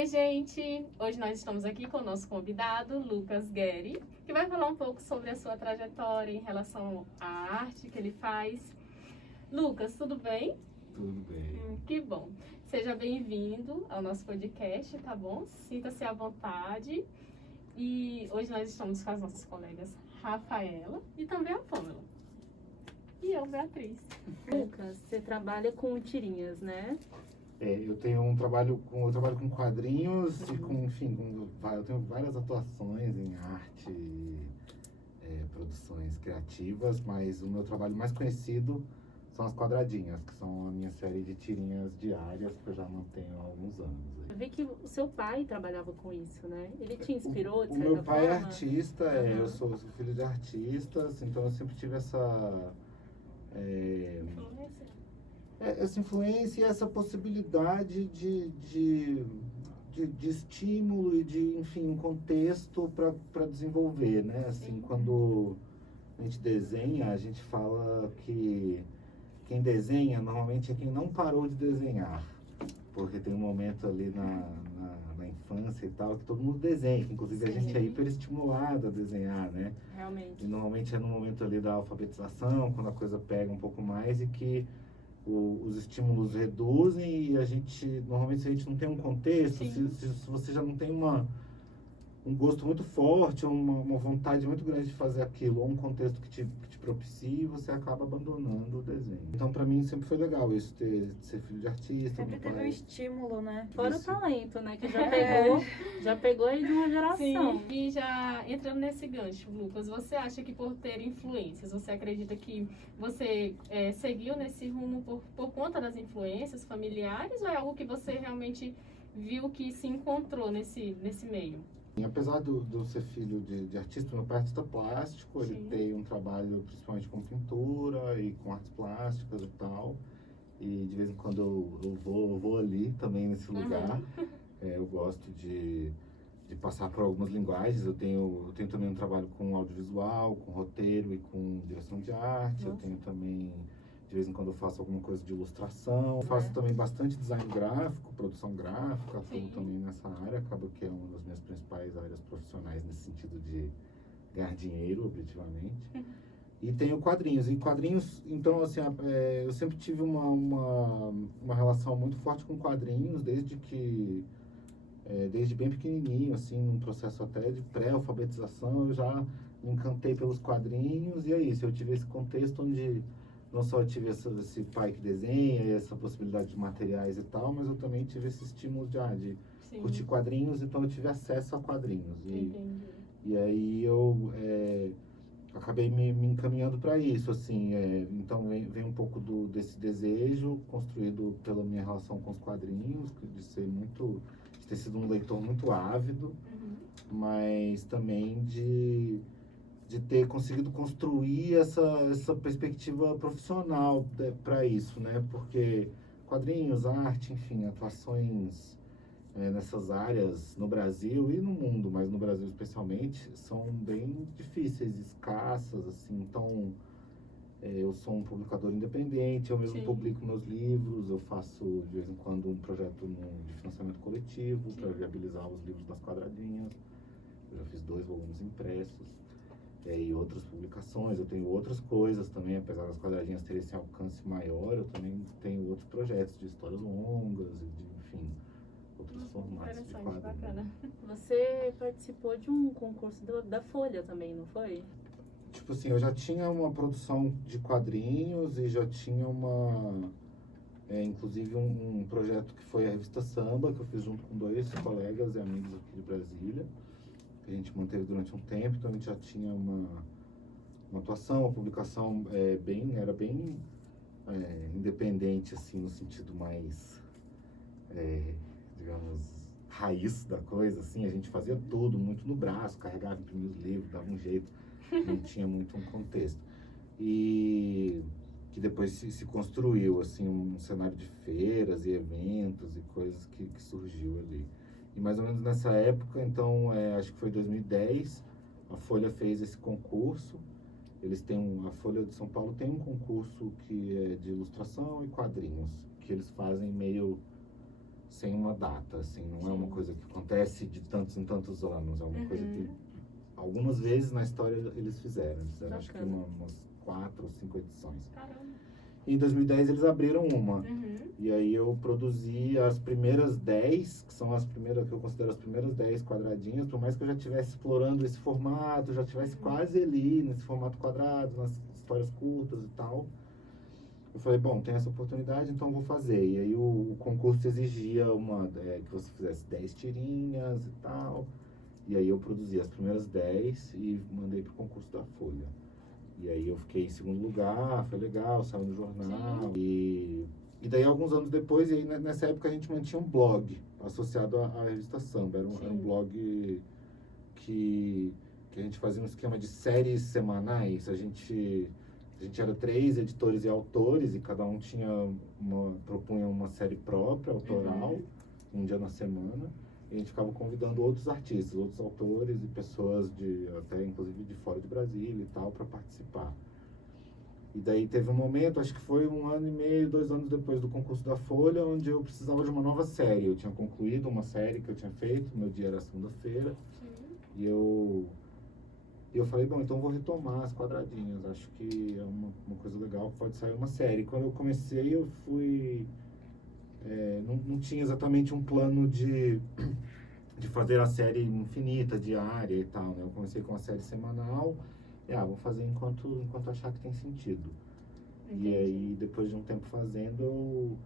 Oi, gente! Hoje nós estamos aqui com o nosso convidado, Lucas Guerri, que vai falar um pouco sobre a sua trajetória em relação à arte que ele faz. Lucas, tudo bem? Tudo bem. Que bom! Seja bem-vindo ao nosso podcast, tá bom? Sinta-se à vontade. E hoje nós estamos com as nossas colegas Rafaela e também a Pâmela. E eu, Beatriz. Lucas, você trabalha com tirinhas, né? Eu tenho eu trabalho com quadrinhos e com, enfim, eu tenho várias atuações em arte, produções criativas, mas o meu trabalho mais conhecido são as quadradinhas, que são a minha série de tirinhas diárias que eu já mantenho há alguns anos. Eu vi que o seu pai trabalhava com isso, né? Ele te inspirou, de O certa meu pai é forma? artista, eu sou filho de artistas, então eu sempre tive essa influência e essa possibilidade de estímulo e de, enfim, um contexto para desenvolver, né? Assim, quando a gente desenha, a gente fala que quem desenha normalmente é quem não parou de desenhar, porque tem um momento ali na infância e tal que todo mundo desenha, que inclusive a gente é hiperestimulado a desenhar, né? Realmente. E normalmente é no momento ali da alfabetização, quando a coisa pega um pouco mais e que os estímulos reduzem e normalmente se a gente não tem um contexto, se você já não tem um gosto muito forte, uma vontade muito grande de fazer aquilo, ou um contexto que te propicie, você acaba abandonando o desenho. Então, para mim, sempre foi legal isso, de ser filho de artista. Sempre teve um estímulo, né? Fora Isso. o talento, né? Que já pegou aí de uma geração. Sim, e já entrando nesse gancho, Lucas, você acha que por ter influências, você acredita que você seguiu nesse rumo por conta das influências familiares ou é algo que você realmente viu que se encontrou nesse meio? Apesar de eu ser filho de artista, meu pai é artista plástico, ele tem um trabalho principalmente com pintura e com artes plásticas e tal. E de vez em quando eu vou ali também nesse lugar. Eu gosto de passar por algumas linguagens. Eu tenho também um trabalho com audiovisual, com roteiro e com direção de arte. Eu tenho também, de vez em quando eu faço alguma coisa de ilustração. Faço também bastante design gráfico, produção gráfica, atuo também nessa área. Acaba que é uma das minhas principais áreas profissionais nesse sentido de ganhar dinheiro, objetivamente. E tenho quadrinhos. E quadrinhos, então, assim, eu sempre tive uma relação muito forte com quadrinhos, desde bem pequenininho, assim, num processo até de pré-alfabetização, eu já me encantei pelos quadrinhos. E é isso, eu tive esse contexto onde não só eu tive esse pai que desenha, essa possibilidade de materiais e tal, mas eu também tive esse estímulo de curtir quadrinhos, então eu tive acesso a quadrinhos. E aí eu acabei me encaminhando para isso, assim, então vem um pouco desse desejo construído pela minha relação com os quadrinhos, de ter sido um leitor muito ávido, mas também de ter conseguido construir essa perspectiva profissional para isso, né? Porque quadrinhos, arte, enfim, atuações nessas áreas no Brasil e no mundo, mas no Brasil especialmente, são bem difíceis, escassas, assim. Então, eu sou um publicador independente, eu mesmo publico meus livros, eu faço de vez em quando um projeto de financiamento coletivo para viabilizar os livros das quadradinhas. Eu já fiz 2 volumes impressos. E outras publicações, eu tenho outras coisas também, apesar das quadradinhas terem esse alcance maior, eu também tenho outros projetos de histórias longas e enfim, outros formatos de quadrinhos. Bacana. Você participou de um concurso da Folha também, não foi? Tipo assim, eu já tinha uma produção de quadrinhos e já tinha inclusive um projeto que foi a revista Samba, que eu fiz junto com 2 colegas e amigos aqui de Brasília. A gente manteve durante um tempo, então a gente já tinha uma atuação, uma publicação era bem independente, assim, no sentido mais, digamos, raiz da coisa, assim, a gente fazia tudo muito no braço, carregava, imprimia os livros, dava um jeito, não tinha muito um contexto. E que depois se construiu, assim, um cenário de feiras e eventos e coisas que surgiu ali. E mais ou menos nessa época, então, acho que foi 2010, a Folha fez esse concurso. A Folha de São Paulo tem um concurso que é de ilustração e quadrinhos, que eles fazem meio sem uma data, assim, não é uma Sim. coisa que acontece de tantos em tantos anos, é uma coisa que Uhum. algumas vezes na história eles fizeram acho que Bacana. umas 4 ou 5 edições. Caramba. E em 2010 eles abriram uma, Uhum. e aí eu produzi as primeiras 10, que são as primeiras, que eu considero as primeiras 10 quadradinhas, por mais que eu já estivesse explorando esse formato, já estivesse quase ali nesse formato quadrado, nas histórias curtas e tal. Eu falei, bom, tem essa oportunidade, então vou fazer. E aí o concurso exigia que você fizesse 10 tirinhas e tal. E aí eu produzi as primeiras 10 e mandei pro concurso da Folha. E aí eu fiquei em segundo lugar, foi legal, saiu no jornal. E daí alguns anos depois, e aí nessa época a gente mantinha um blog associado à revista Samba. Era um Sim. blog que a gente fazia um esquema de séries semanais. A gente era 3 editores e autores, e cada um propunha uma série própria, autoral, um dia na semana. E a gente ficava convidando outros artistas, outros autores e pessoas até inclusive de fora de Brasília e tal, para participar. E daí teve um momento, acho que foi 1 ano e meio, 2 anos depois do concurso da Folha, onde eu precisava de uma nova série. Eu tinha concluído uma série que eu tinha feito, meu dia era segunda-feira, e eu falei, bom, então eu vou retomar as quadradinhas. Acho que é uma coisa legal, pode sair uma série. Quando eu comecei, eu fui... não tinha exatamente um plano de fazer a série infinita, diária e tal, né? Eu comecei com a série semanal, vou fazer enquanto achar que tem sentido. Entendi. E aí, depois de um tempo fazendo,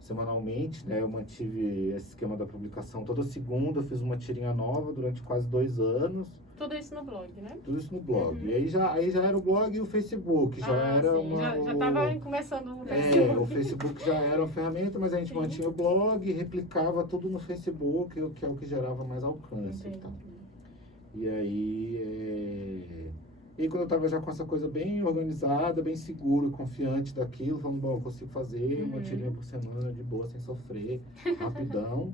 semanalmente, né? Eu mantive esse esquema da publicação toda segunda, eu fiz uma tirinha nova durante quase 2 anos. Tudo isso no blog, né? Tudo isso no blog. Uhum. E aí já era o blog e o Facebook. Já era sim. Já tava começando o Facebook. o Facebook já era uma ferramenta, mas a gente Sim. mantinha o blog e replicava tudo no Facebook, que é o que gerava mais alcance. E Entendi. tal. E aí, quando eu estava já com essa coisa bem organizada, bem seguro e confiante daquilo, falando, bom, eu consigo fazer uma tirinha por semana de boa, sem sofrer, rapidão.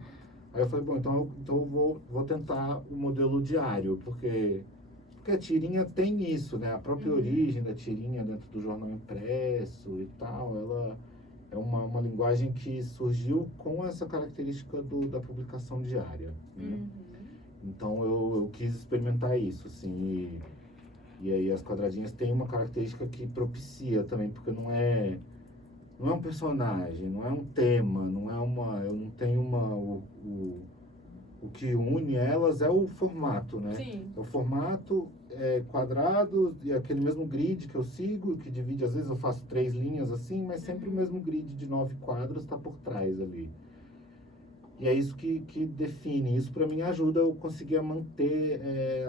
Aí eu falei, bom, então eu vou tentar o modelo diário, porque a tirinha tem isso, né? A própria origem da tirinha dentro do jornal impresso e tal, ela é uma linguagem que surgiu com essa característica da publicação diária, né? Então eu quis experimentar isso, assim, e aí as quadradinhas têm uma característica que propicia também, porque não é um personagem, não é um tema, eu não tenho o que une elas é o formato, né? Sim. É o formato quadrado e aquele mesmo grid que eu sigo, que divide, às vezes eu faço 3 linhas assim, mas sempre o mesmo grid de 9 quadros está por trás ali. E é isso que define. Isso para mim ajuda eu conseguir manter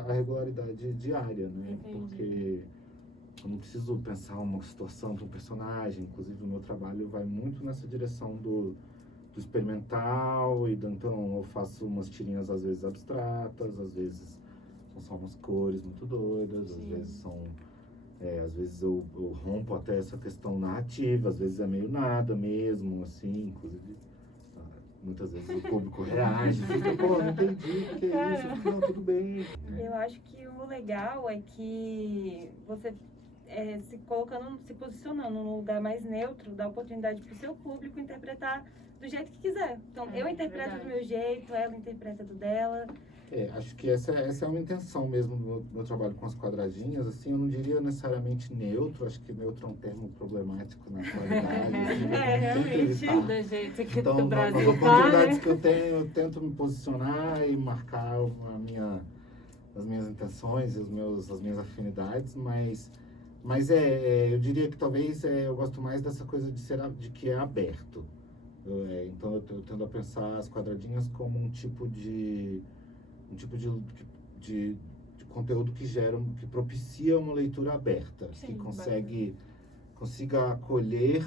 a regularidade diária, né? Entendi. Porque eu não preciso pensar uma situação para um personagem. Inclusive o meu trabalho vai muito nessa direção do experimental, então eu faço umas tirinhas às vezes abstratas, às vezes são só umas cores muito doidas, às vezes eu rompo até essa questão narrativa, às vezes é meio nada mesmo, assim, inclusive muitas vezes o público reage, fica, pô, não entendi o que é isso, eu fico, não, tudo bem. Eu acho que o legal é que você se posicionando num lugar mais neutro, dá oportunidade para o seu público interpretar do jeito que quiser. Então, eu interpreto verdade. do meu jeito, ela interpreta do dela. Acho que essa é uma intenção mesmo do meu trabalho com as quadradinhas, assim, eu não diria necessariamente neutro, acho que neutro é um termo problemático na atualidade. Assim, Realmente, evitar. do jeito que Então, do nas Brasil tá, oportunidades né? que eu tenho, eu tento me posicionar e marcar as minhas intenções e as minhas afinidades, mas eu diria que talvez eu gosto mais dessa coisa de que é aberto. Então eu tendo a pensar as quadradinhas como um tipo de conteúdo que propicia uma leitura aberta, Sim, que consiga acolher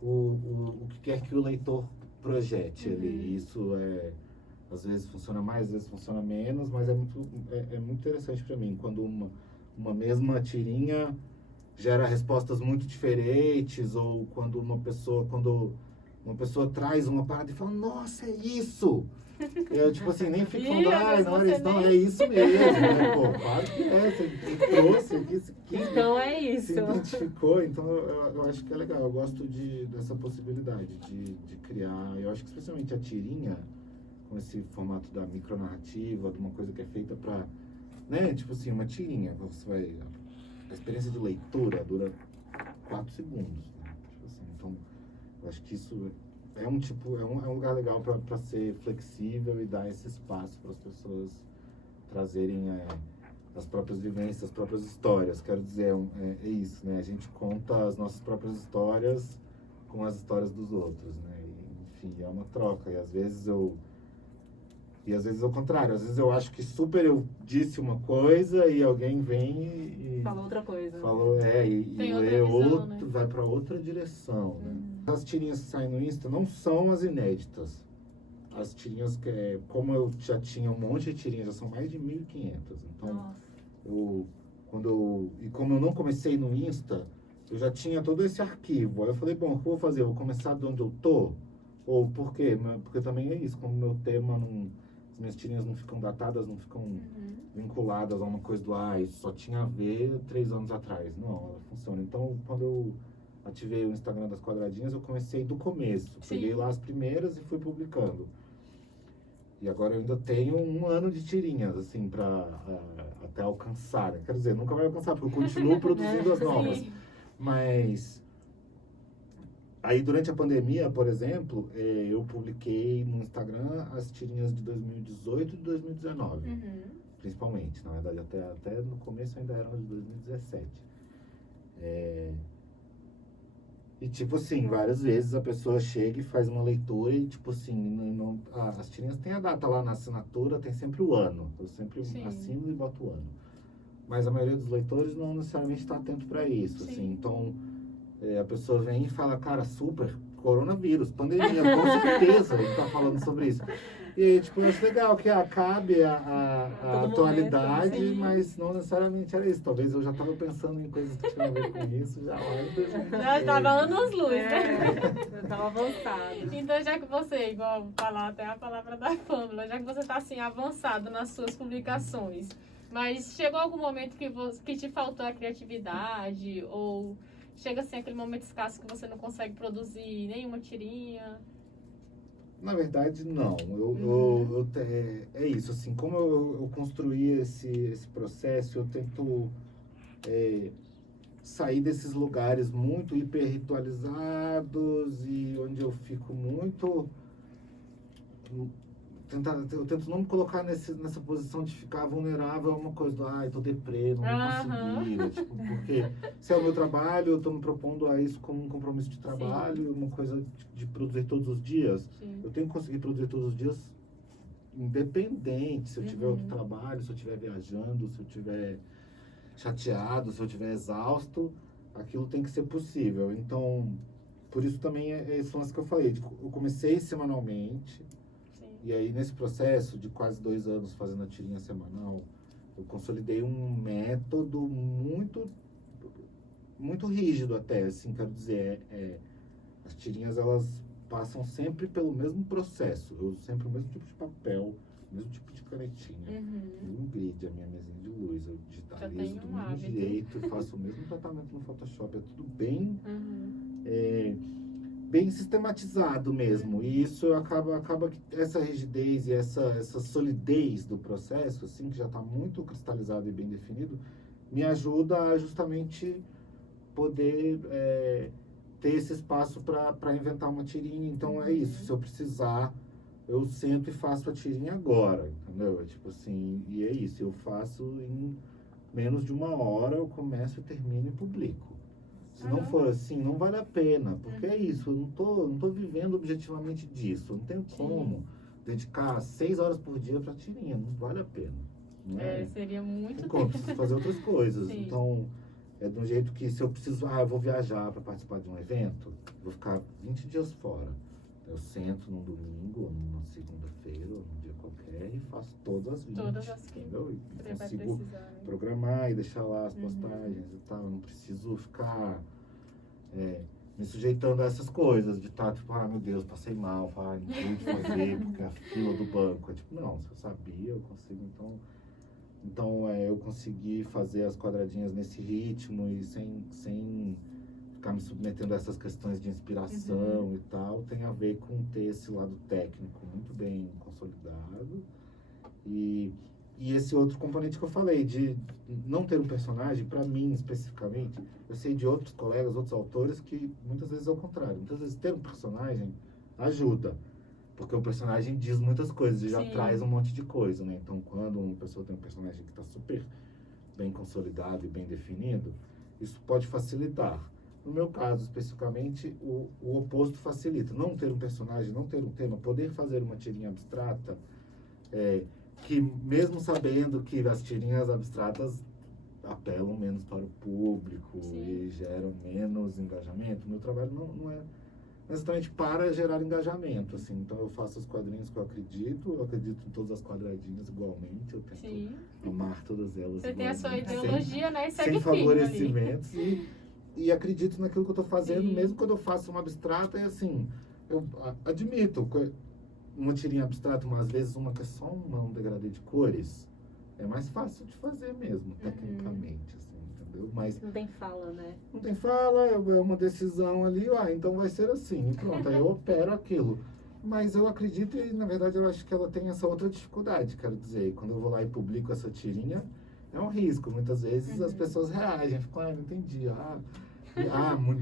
o que quer que o leitor projete ali. Isso às vezes funciona mais, às vezes funciona menos, mas é muito interessante para mim quando uma mesma tirinha gera respostas muito diferentes, ou quando uma pessoa traz uma parada e fala, nossa, é isso! Eu, tipo assim, nem fico falando, ai, não era isso, não, é isso mesmo, né? Pô, claro que é, você trouxe, que Então é isso. se identificou, então eu acho que é legal, eu gosto dessa possibilidade de criar, eu acho que especialmente a tirinha, com esse formato da micronarrativa, de uma coisa que é feita pra, né, tipo assim, uma tirinha, você vai, a experiência de leitura dura 4 segundos, né? Tipo assim, então, eu acho que isso é um lugar legal para ser flexível e dar esse espaço para as pessoas trazerem as próprias vivências, as próprias histórias. Quero dizer, é isso, né? A gente conta as nossas próprias histórias com as histórias dos outros, né? E, enfim, é uma troca. E às vezes ao contrário. Às vezes eu acho que super eu disse uma coisa e alguém vem e Fala outra coisa. falou, e Tem lê outra visão, outro, né? vai para outra direção, né? Uhum. As tirinhas que saem no Insta não são as inéditas. As tirinhas como eu já tinha um monte de tirinhas, já são mais de 1.500. Então, Nossa. como eu não comecei no Insta, eu já tinha todo esse arquivo. Aí eu falei, bom, o que eu vou fazer? Eu vou começar de onde eu tô? Ou por quê? Porque também é isso, como meu tema não... As minhas tirinhas não ficam datadas, não ficam vinculadas a uma coisa isso só tinha a ver 3 anos atrás. Não, ela funciona. Então, quando eu ativei o Instagram das Quadradinhas, eu comecei do começo. Sim. Peguei lá as primeiras e fui publicando. E agora eu ainda tenho 1 ano de tirinhas, assim, até alcançar. Né? Quer dizer, nunca vai alcançar, porque eu continuo produzindo as novas. Sim. Mas... Aí, durante a pandemia, por exemplo, eu publiquei no Instagram as tirinhas de 2018 e de 2019. Principalmente, na verdade, até no começo ainda eram de 2017. E, tipo assim, várias vezes a pessoa chega e faz uma leitura e, tipo assim, as tirinhas tem a data lá na assinatura, tem sempre o ano. Eu sempre assino e boto o ano. Mas a maioria dos leitores não necessariamente está atento para isso, Sim. assim. Então... a pessoa vem e fala, cara, super, coronavírus, pandemia, com certeza ele tá falando sobre isso. E aí, tipo, eu acho legal que acabe a Todo atualidade, momento, mas não necessariamente era isso. Talvez eu já tava pensando em coisas que tinham a ver com isso já lá em 2016. Já estava anos-luz, né? Eu tava avançado. Então, já que você, igual falar até a palavra da Pâmela, já que você está assim avançado nas suas publicações, mas chegou algum momento que te faltou a criatividade ou chega assim aquele momento escasso que você não consegue produzir nenhuma tirinha? Na verdade, não. É isso, assim, como eu construí esse processo, eu tento sair desses lugares muito hiper-ritualizados e onde eu fico muito... Eu tento não me colocar nessa posição de ficar vulnerável a uma coisa do, tô deprê, não vou conseguir. Tipo, porque se é o meu trabalho, eu tô me propondo a isso como um compromisso de trabalho, uma coisa de produzir todos os dias. Sim. Eu tenho que conseguir produzir todos os dias independente, se eu tiver outro trabalho, se eu estiver viajando, se eu estiver chateado, se eu estiver exausto, aquilo tem que ser possível. Então, por isso também é esse lance que eu falei. Eu comecei semanalmente. E aí, nesse processo de quase 2 anos fazendo a tirinha semanal, eu consolidei um método muito, muito rígido até, assim, quero dizer, as tirinhas, elas passam sempre pelo mesmo processo. Eu uso sempre o mesmo tipo de papel, o mesmo tipo de canetinha, o mesmo grid, a minha mesinha de luz, eu digitalizo do mesmo jeito, faço o mesmo tratamento no Photoshop, é tudo bem... bem sistematizado mesmo, e isso acaba que essa rigidez e essa solidez do processo, assim, que já está muito cristalizado e bem definido, me ajuda a justamente poder ter esse espaço para inventar uma tirinha. Então é isso, se eu precisar, eu sento e faço a tirinha agora, entendeu? Tipo assim, e é isso, eu faço em menos de 1 hora, eu começo e termino e publico. Se não for assim, não vale a pena, porque é isso, eu não tô vivendo objetivamente disso, eu não tenho como dedicar 6 horas por dia pra tirinha, não vale a pena. Não seria muito tempo. Eu preciso fazer outras coisas, Sim. então é de um jeito que se eu preciso, eu vou viajar para participar de um evento, vou ficar 20 dias fora. Eu sento num domingo, ou numa segunda-feira, ou num dia qualquer e faço todas as 20, entendeu? E você vai consigo precisar, né? programar e deixar lá as postagens e tal. Eu não preciso ficar me sujeitando a essas coisas, de estar, tipo, ah, meu Deus, passei mal, ai, não pude fazer, porque a fila do banco. É tipo, não, se eu sabia, eu consigo, então eu consegui fazer as quadradinhas nesse ritmo e sem ficar me submetendo a essas questões de inspiração e tal, tem a ver com ter esse lado técnico muito bem consolidado. E esse outro componente que eu falei, de não ter um personagem, para mim especificamente, eu sei de outros colegas, outros autores, que muitas vezes é o contrário. Muitas vezes ter um personagem ajuda, porque o personagem diz muitas coisas e já Sim. traz um monte de coisa, né? Então, quando uma pessoa tem um personagem que está super bem consolidado e bem definido, isso pode facilitar. No meu caso, especificamente, o oposto facilita. Não ter um personagem, não ter um tema, poder fazer uma tirinha abstrata, que mesmo sabendo que as tirinhas abstratas apelam menos para o público e geram menos engajamento, meu trabalho não é necessariamente para gerar engajamento, assim. Então eu faço os quadrinhos que eu acredito em todas as quadradinhas igualmente, eu tento amar todas elas Você tem a sua igualmente, ideologia, né? E sem segue firme ali. favorecimentos e acredito naquilo que eu estou fazendo, mesmo quando eu faço uma abstrata, assim, eu admito, uma tirinha abstrata, às vezes uma que é só um degradê de cores, é mais fácil de fazer mesmo, tecnicamente, assim, entendeu? Mas Não tem fala, né? não tem fala, é uma decisão ali, então vai ser assim, e pronto, aí eu opero aquilo. Mas eu acredito e, na verdade, eu acho que ela tem essa outra dificuldade, quero dizer, quando eu vou lá e publico essa tirinha, é um risco, muitas vezes as pessoas reagem, ficam, não entendi,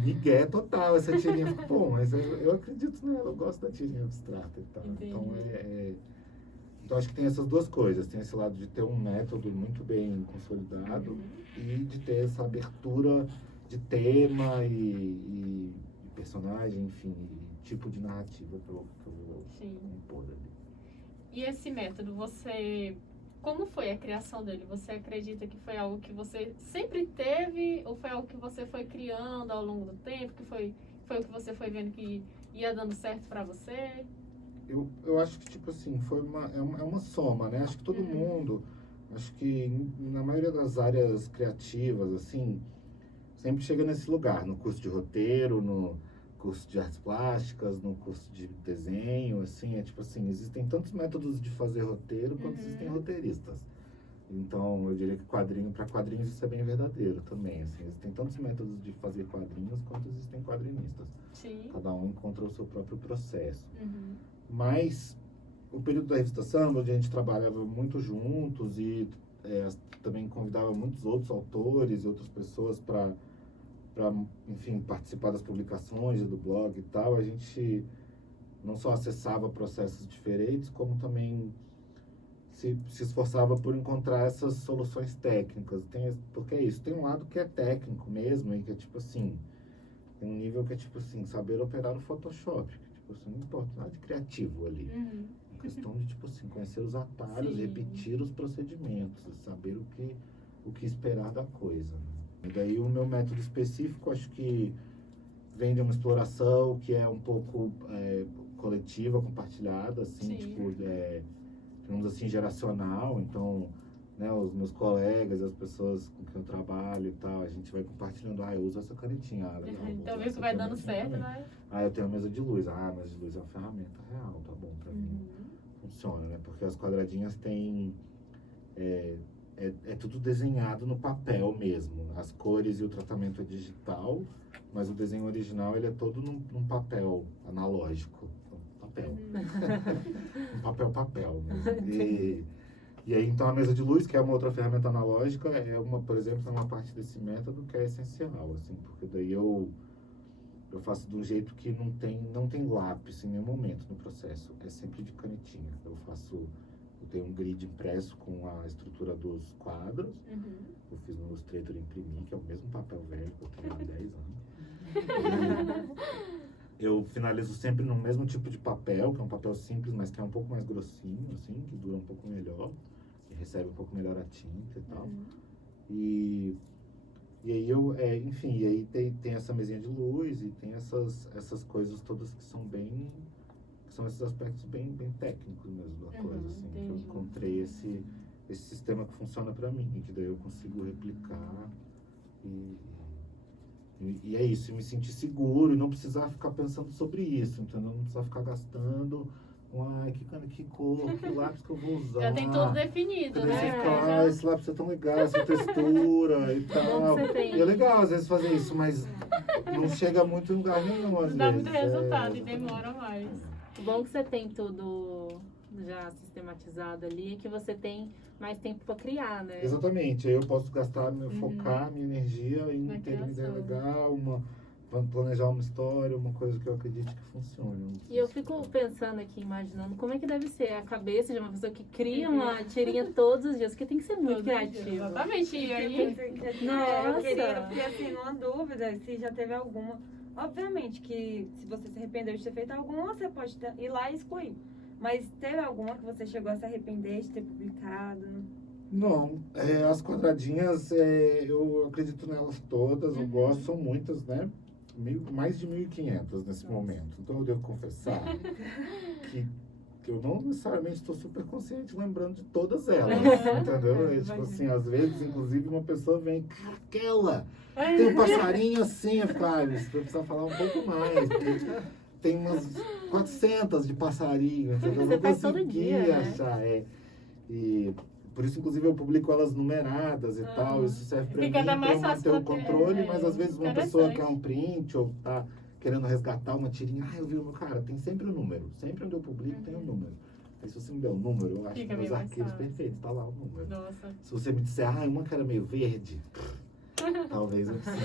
migué total essa tirinha. Pô, mas eu acredito nela, eu gosto da tirinha abstrata e tal. Então, então acho que tem essas duas coisas. Tem esse lado de ter um método muito bem consolidado e de ter essa abertura de tema e personagem, enfim, e tipo de narrativa que eu vou impor ali. E esse método, como foi a criação dele? Você acredita que foi algo que você sempre teve ou foi algo que você foi criando ao longo do tempo, que foi o que você foi vendo que ia dando certo para você? Eu acho que, tipo assim, é uma soma, né? Acho que todo mundo, acho que na maioria das áreas criativas, assim, sempre chega nesse lugar, no curso de roteiro, no curso de artes plásticas, no curso de desenho, assim, tipo assim, existem tantos métodos de fazer roteiro quanto existem roteiristas. Então, eu diria que para quadrinhos isso é bem verdadeiro também, assim, existem tantos métodos de fazer quadrinhos quanto existem quadrinistas. Sim. Cada um encontra o seu próprio processo. Mas o período da revista Samba, onde a gente trabalhava muito juntos e também convidava muitos outros autores e outras pessoas para enfim, participar das publicações do blog e tal, a gente não só acessava processos diferentes, como também se esforçava por encontrar essas soluções técnicas. Porque é isso, tem um lado que é técnico mesmo, e que é tipo assim, tem um nível que é tipo assim, saber operar o Photoshop, que tipo assim, não importa nada de criativo ali. É questão de tipo assim, conhecer os atalhos, repetir os procedimentos, saber o que esperar da coisa, né? E daí o meu método específico, acho que vem de uma exploração que é um pouco coletiva, compartilhada, assim, tipo, digamos assim, geracional. Então, né, os meus colegas, as pessoas com quem eu trabalho e tal, a gente vai compartilhando, eu uso essa canetinha, legal. Então, vê que vai dando certo, né? Eu tenho a mesa de luz, a mesa de luz é uma ferramenta real, tá bom pra mim, funciona, né? Porque as quadradinhas têm... É tudo desenhado no papel mesmo. As cores e o tratamento é digital, mas o desenho original ele é todo num papel analógico. Papel. Um papel mesmo. E aí, então, a mesa de luz, que é uma outra ferramenta analógica, por exemplo, é uma parte desse método que é essencial, assim, porque daí eu faço de um jeito que não tem lápis em nenhum momento no processo. É sempre de canetinha. Eu tenho um grid impresso com a estrutura dos quadros. Eu fiz no Illustrator e imprimi, que é o mesmo papel velho que eu tenho há 10 anos. E eu finalizo sempre no mesmo tipo de papel, que é um papel simples, mas que é um pouco mais grossinho, assim, que dura um pouco melhor, e recebe um pouco melhor a tinta e tal. E aí enfim, e aí tem essa mesinha de luz e tem essas coisas todas que são esses aspectos bem técnicos mesmo da coisa, assim, que eu encontrei esse sistema que funciona para mim, que daí eu consigo replicar e E é isso, me sentir seguro e não precisar ficar pensando sobre isso, entendeu? Não precisar ficar gastando, ai, que cor, que lápis que eu vou usar. Já tem tudo definido, Cadê né? esse cara? Esse lápis é tão legal, essa textura e tal. você tem. E é legal às vezes fazer isso, mas não chega muito em lugar nenhum, às Não dá vezes. muito resultado e exatamente. demora mais. O bom que você tem tudo já sistematizado ali é que você tem mais tempo para criar, né? Exatamente, aí eu posso gastar, focar minha energia em Na ter uma ideia criação. legal, planejar uma história, uma coisa que eu acredite que funcione. E eu fico pensando aqui, imaginando como é que deve ser a cabeça de uma pessoa que cria uma tirinha todos os dias, porque tem que ser muito Todo dia, criativa. Exatamente. E aí, Eu queria, assim, uma dúvida, se já teve alguma. Obviamente que se você se arrependeu de ter feito alguma, você pode ir lá e excluir. Mas teve alguma que você chegou a se arrepender de ter publicado? Não, as quadradinhas, eu acredito nelas todas, eu gosto, são muitas, né? Mais de 1.500 nesse momento. Então eu devo confessar que eu não necessariamente estou super consciente lembrando de todas elas, entendeu? Tipo assim, às vezes, inclusive, uma pessoa vem, cara, aquela, tem um passarinho assim, eu fico, você precisa falar um pouco mais, porque tem umas 400 de passarinho, entendeu? Eu Você não faz todo consegui dia, né? achar, e por isso, inclusive, eu publico elas numeradas e tal, isso serve pra mim, Fica até pra mais eu fácil manter o pra ter, controle, mas às vezes uma pessoa interessante. quer um print ou tá querendo resgatar uma tirinha, eu vi o meu cara, tem sempre o número, sempre onde eu publico tem o número. Aí se você me der o número, eu acho Fica que meus bem mais arquivos fácil. perfeitos, tá lá o número. Nossa. Se você me disser, uma que era meio verde, talvez eu precise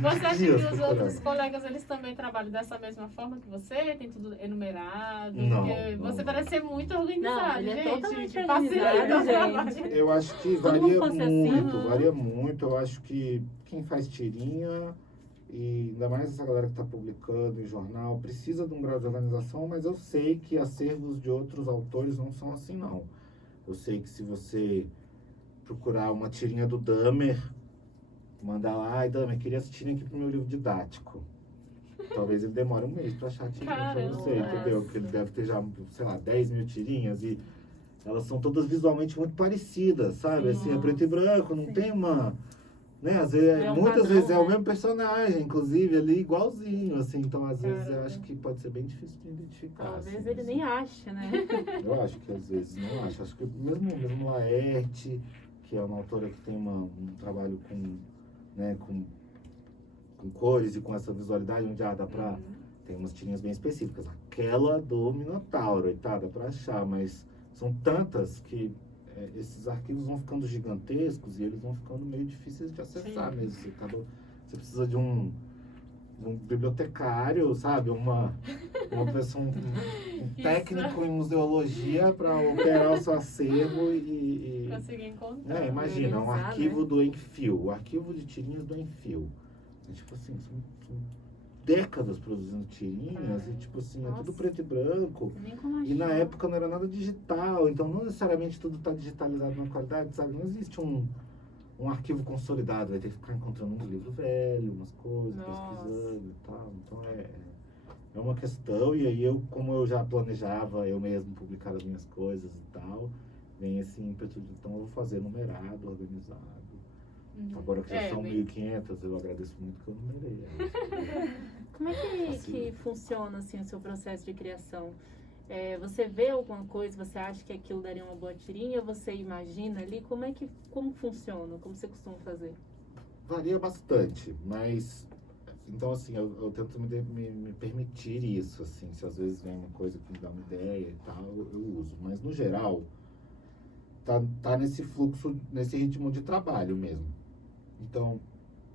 Mas você acha que dias os procurando. outros colegas, eles também trabalham dessa mesma forma que você? Tem tudo enumerado? Não, Porque não. você parece ser muito organizado, Não, ele é gente. totalmente Que facilita o organizado, trabalho. gente. Eu acho que Se todo mundo varia fosse assim, muito, né? varia muito. Eu acho que quem faz tirinha, e ainda mais essa galera que está publicando em jornal, precisa de um grau de organização, mas eu sei que acervos de outros autores não são assim, não. Eu sei que se você procurar uma tirinha do Dahmer, mandar lá, ai Dahmer, queria essa tirinha aqui pro meu livro didático. Talvez ele demore um mês para achar a tirinha para Caramba. você, entendeu? Porque ele deve ter já, sei lá, 10 mil tirinhas e elas são todas visualmente muito parecidas, sabe? Sim. Assim, é preto e branco, não tem uma... Né? Às vezes, É um muitas padrão, vezes é o né? mesmo personagem, inclusive, ali igualzinho, assim. Então, às vezes, eu Caramba. acho que pode ser bem difícil de identificar. Talvez assim, ele nem ache, né? Eu acho que às vezes não acho. Acho que mesmo Laerte, que é uma autora que tem um trabalho com cores e com essa visualidade, onde dá pra... Tem umas tirinhas bem específicas. Aquela do Minotauro, e dá pra achar, mas são tantas que esses arquivos vão ficando gigantescos e eles vão ficando meio difíceis de acessar Sim. mesmo. Você precisa de um bibliotecário, sabe? Uma pessoa, um técnico em museologia para operar o seu acervo e Consegui encontrar. imagina, um organizar, arquivo né? do Enfio, o arquivo de tirinhas do Enfio. É, tipo assim, são décadas produzindo tirinhas e tipo assim, é tudo Nossa. preto e branco. Nem como E na achar. época não era nada digital, então não necessariamente tudo está digitalizado na qualidade, sabe? Não existe um arquivo consolidado, vai ter que ficar encontrando uns livros velhos, umas coisas, Nossa. pesquisando e tal. Então é uma questão, e aí como eu já planejava eu mesmo publicar as minhas coisas e tal, vem esse ímpeto de, então eu vou fazer numerado, organizado. Agora que já são bem- 1.500, eu agradeço muito que eu numerei. Como é que funciona assim, o seu processo de criação? Você vê alguma coisa, você acha que aquilo daria uma boa tirinha, você imagina ali? Como funciona? Como você costuma fazer? Varia bastante, mas então assim, eu tento me permitir isso, assim, se às vezes vem uma coisa que me dá uma ideia e tal, eu uso, mas no geral tá nesse fluxo, nesse ritmo de trabalho mesmo. Então,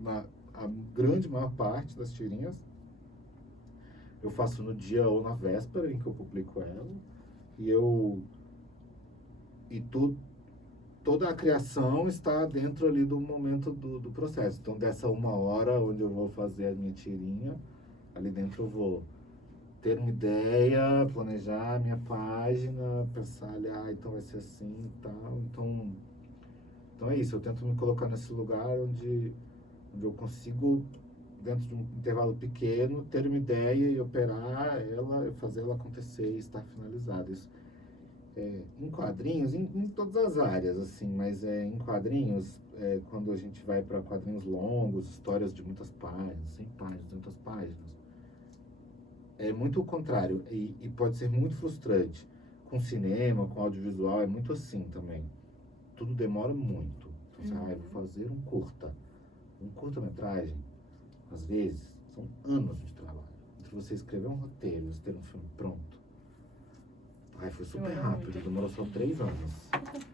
a grande maior parte das tirinhas eu faço no dia ou na véspera em que eu publico ela, toda a criação está dentro ali do momento do processo. Então, dessa 1 hora onde eu vou fazer a minha tirinha, ali dentro eu vou ter uma ideia, planejar a minha página, pensar ali, então vai ser assim e tal. Então é isso, eu tento me colocar nesse lugar onde eu consigo, dentro de um intervalo pequeno, ter uma ideia e operar ela, fazer ela acontecer e estar finalizada. Isso Em quadrinhos, em todas as áreas, assim, mas em quadrinhos, quando a gente vai para quadrinhos longos, histórias de muitas páginas, 100 páginas, 200 páginas, é muito o contrário e pode ser muito frustrante. Com cinema, com audiovisual, é muito assim também. Tudo demora muito. Então, você, eu vou fazer um curta-metragem, às vezes, são anos de trabalho. Entre você escrever um roteiro e você ter um filme pronto, foi super rápido, demorou só 3 anos.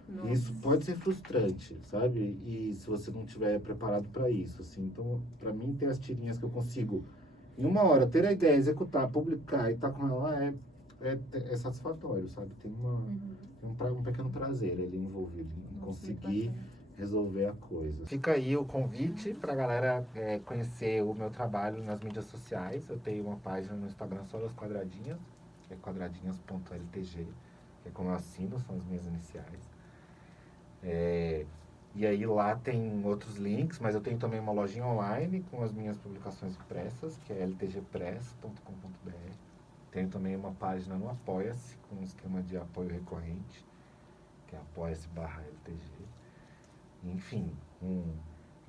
Nossa. Isso pode ser frustrante, sabe? E se você não estiver preparado para isso, assim. Então, para mim, ter as tirinhas que eu consigo, em 1 hora, ter a ideia, executar, publicar e estar com ela é satisfatório, sabe? Tem um pequeno prazer ali envolvido em conseguir resolver a coisa. Fica aí o convite para a galera conhecer o meu trabalho nas mídias sociais. Eu tenho uma página no Instagram só das quadradinhas, que é quadradinhas.ltg, que é como eu assino, são as minhas iniciais. E aí lá tem outros links, mas eu tenho também uma lojinha online com as minhas publicações impressas, que é ltgpress.com.br. Tenho também uma página no Apoia-se, com um esquema de apoio recorrente, que é apoia-se/LTG. Enfim,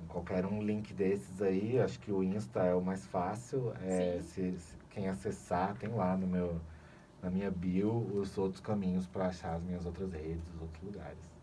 qualquer link desses aí, acho que o Insta é o mais fácil. Se quem acessar, tem lá na minha bio os outros caminhos para achar as minhas outras redes, os outros lugares.